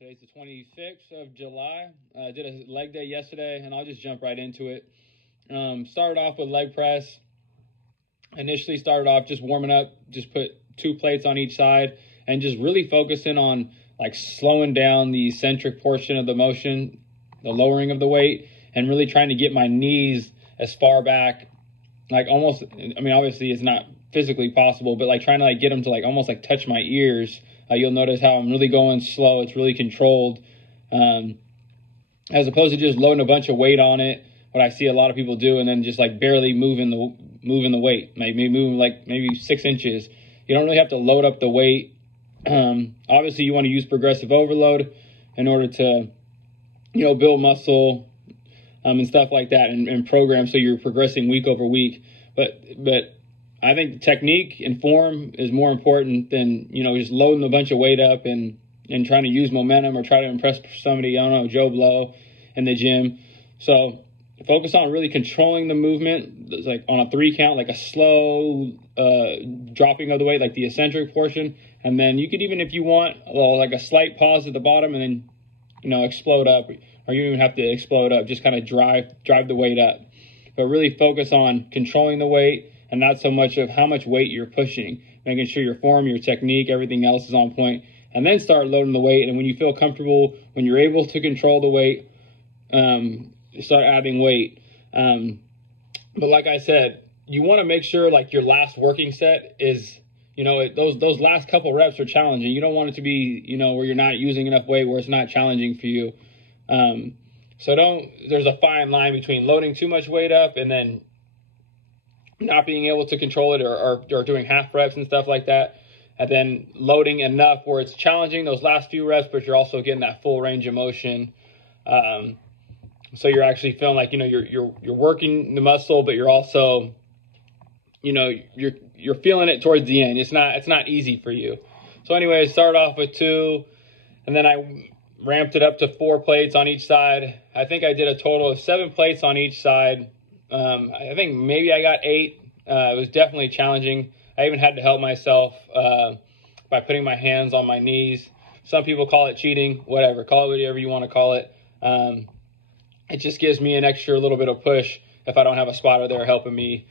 Today's the 26th of July. I did a leg day yesterday, and I'll just jump right into it. Started off with leg press. Initially started off just warming up, just put 2 plates on each side, and just really focusing on like slowing down the eccentric portion of the motion, the lowering of the weight, and really trying to get my knees as far back, like almost, I mean, obviously it's not physically possible, but like trying to like get them to like almost like touch my ears. You'll notice how I'm really going slow. It's really controlled, as opposed to just loading a bunch of weight on it, what I see a lot of people do, and then just like barely moving the weight, maybe moving like maybe 6 inches. You don't really have to load up the weight. Obviously you want to use progressive overload in order to, you know, build muscle, and stuff like that, and program so you're progressing week over week. But I think technique and form is more important than, you know, just loading a bunch of weight up and trying to use momentum or try to impress somebody, I don't know, Joe Blow in the gym. So focus on really controlling the movement. It's like on a 3 count, like a slow dropping of the weight, like the eccentric portion. And then you could even, if you want, like a slight pause at the bottom and then, you know, explode up. Or you don't even have to explode up, just kind of drive the weight up. But really focus on controlling the weight and not so much of how much weight you're pushing, making sure your form, your technique, everything else is on point, and then start loading the weight. And when you feel comfortable, when you're able to control the weight, start adding weight. But like I said, you want to make sure like your last working set is, you know, those last couple reps are challenging. You don't want it to be, you know, where you're not using enough weight where it's not challenging for you. So there's a fine line between loading too much weight up and then not being able to control it, or doing half reps and stuff like that, and then loading enough where it's challenging those last few reps, but you're also getting that full range of motion. So you're actually feeling like, you know, you're working the muscle, but you're also, you know, you're feeling it towards the end. It's not easy for you. So anyway, start off with 2, and then I ramped it up to 4 plates on each side. I think I did a total of 7 plates on each side. I think maybe I got 8. It was definitely challenging. I even had to help myself by putting my hands on my knees. Some people call it cheating, whatever. Call it whatever you want to call it. It just gives me an extra little bit of push if I don't have a spotter there helping me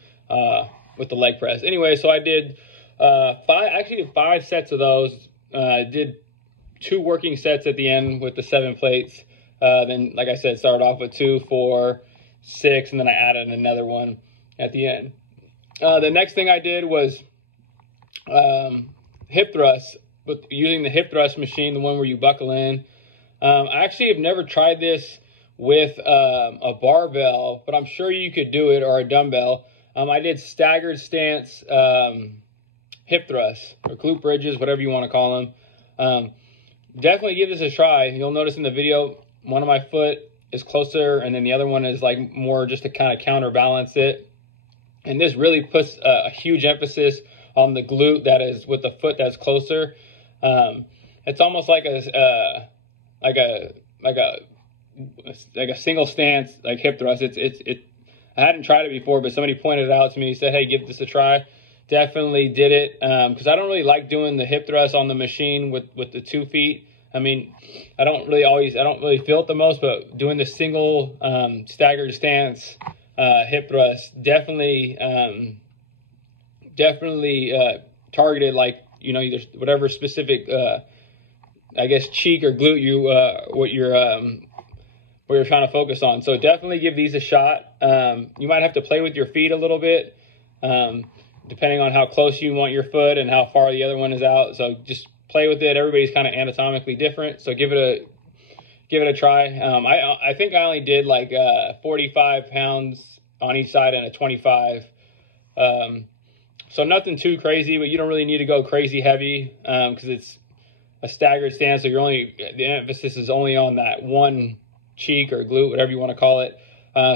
with the leg press. Anyway, so I did 5 sets of those. Did 2 working sets at the end with the 7 plates. Then, like I said, started off with 2, 4, 6, and then I added another one at the end. The next thing I did was hip thrusts, but using the hip thrust machine, the one where you buckle in. I actually have never tried this with a barbell, but I'm sure you could do it, or a dumbbell. I did staggered stance hip thrusts, or glute bridges, whatever you want to call them. Definitely give this a try. You'll notice in the video, one of my foot is closer, and then the other one is like more just to kind of counterbalance it. And this really puts a huge emphasis on the glute that is with the foot that's closer. It's almost like a single stance, like hip thrust. I hadn't tried it before, but somebody pointed it out to me. He said, "Hey, give this a try." Definitely did it, because I don't really like doing the hip thrust on the machine with the 2 feet. I mean, I don't really feel it the most, but doing the single staggered stance hip thrust definitely targeted like you know, either whatever specific, I guess, cheek or glute what you're trying to focus on. So definitely give these a shot. You might have to play with your feet a little bit, depending on how close you want your foot and how far the other one is out. So just play with it. Everybody's kind of anatomically different, so give it a try. I think I only did like 45 pounds on each side and a 25. So nothing too crazy, but you don't really need to go crazy heavy because it's a staggered stance. So the emphasis is only on that one cheek or glute, whatever you want to call it.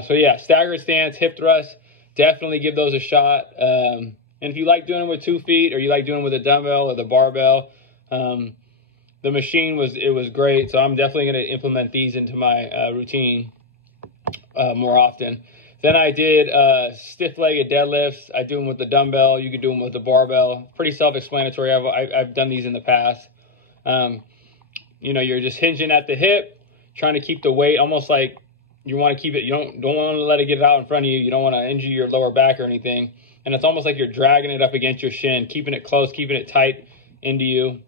So yeah, staggered stance, hip thrust, definitely give those a shot. And if you like doing it with 2 feet, or you like doing it with a dumbbell or the barbell, the machine was great. So I'm definitely going to implement these into my routine more often. Then I did stiff-legged deadlifts. I do them with the dumbbell. You could do them with the barbell. Pretty self-explanatory. I've done these in the past. You know, you're just hinging at the hip, trying to keep the weight almost like you want to keep it. You don't want to let it get out in front of you. You don't want to injure your lower back or anything. And it's almost like you're dragging it up against your shin, keeping it close, keeping it tight into you.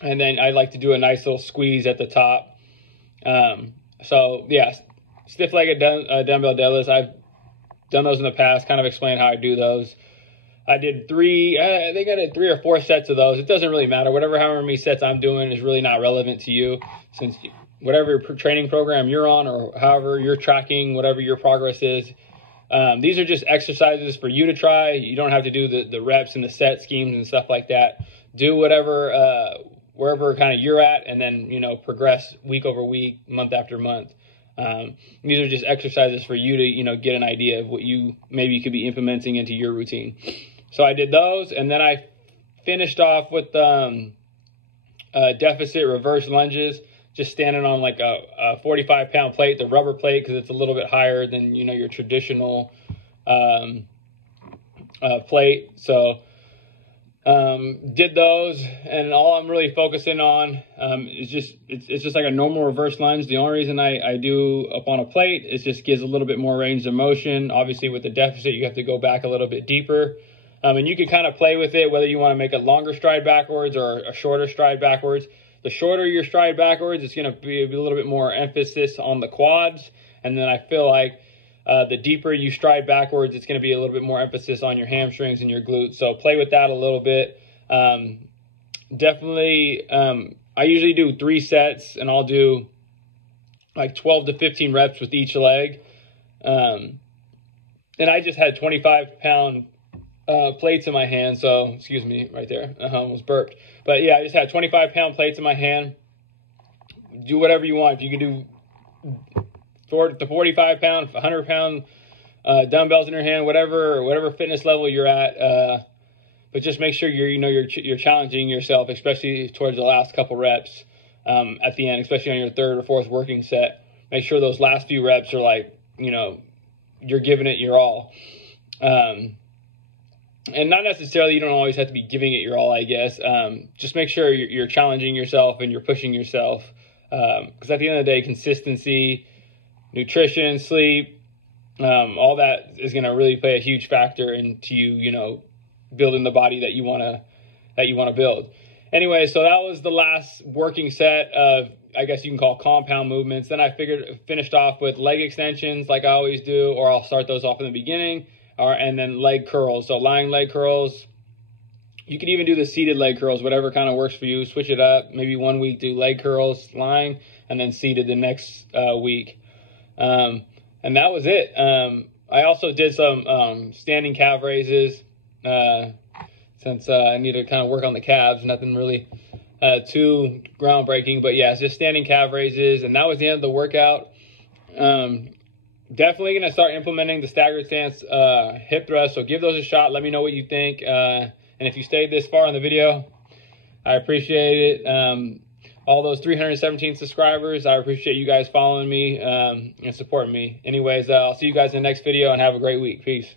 And then I like to do a nice little squeeze at the top. So yeah, stiff-legged dumbbell deadlifts. I've done those in the past, kind of explain how I do those. I did I think I did 3 or 4 sets of those. It doesn't really matter. However many sets I'm doing is really not relevant to you, since whatever training program you're on, or however you're tracking whatever your progress is. These are just exercises for you to try. You don't have to do the reps and the set schemes and stuff like that. Do whatever, wherever kind of you're at, and then, you know, progress week over week, month after month. These are just exercises for you to, you know, get an idea of what you could be implementing into your routine. So I did those, and then I finished off with deficit reverse lunges, just standing on like a 45-pound plate, the rubber plate, because it's a little bit higher than, you know, your traditional plate. So did those, and all I'm really focusing on is it's just like a normal reverse lunge. The only reason I do up on a plate is just gives a little bit more range of motion. Obviously with the deficit, you have to go back a little bit deeper, and you can kind of play with it, whether you want to make a longer stride backwards or a shorter stride backwards. The shorter your stride backwards, it's going to be a little bit more emphasis on the quads, and then I feel like the deeper you stride backwards, it's going to be a little bit more emphasis on your hamstrings and your glutes. So play with that a little bit. Definitely, I usually do 3 sets, and I'll do like 12 to 15 reps with each leg. And I just had 25-pound plates in my hand. So, excuse me, right there. I almost burped. But yeah, I just had 25-pound plates in my hand. Do whatever you want. If you can do the 45-pound, 100-pound dumbbells in your hand, whatever fitness level you're at, but just make sure you're challenging yourself, especially towards the last couple reps at the end, especially on your 3rd or 4th working set. Make sure those last few reps are like, you know, you're giving it your all. And not necessarily, you don't always have to be giving it your all, I guess. Just make sure you're challenging yourself and you're pushing yourself, because at the end of the day, consistency, nutrition, sleep, all that is going to really play a huge factor into you know, building the body that you want to build. Anyway, so that was the last working set of, I guess you can call, compound movements. Then I finished off with leg extensions like I always do, or I'll start those off in the beginning, and then leg curls. So lying leg curls. You could even do the seated leg curls, whatever kind of works for you. Switch it up. Maybe one week do leg curls lying, and then seated the next week. And that was it. I also did some standing calf raises, since I need to kind of work on the calves. Nothing really too groundbreaking, but yeah, it's just standing calf raises, and that was the end of the workout. Definitely going to start implementing the staggered stance hip thrust, so give those a shot. Let me know what you think, and if you stayed this far in the video, I appreciate it. All those 317 subscribers, I appreciate you guys following me and supporting me. Anyways, I'll see you guys in the next video, and have a great week. Peace.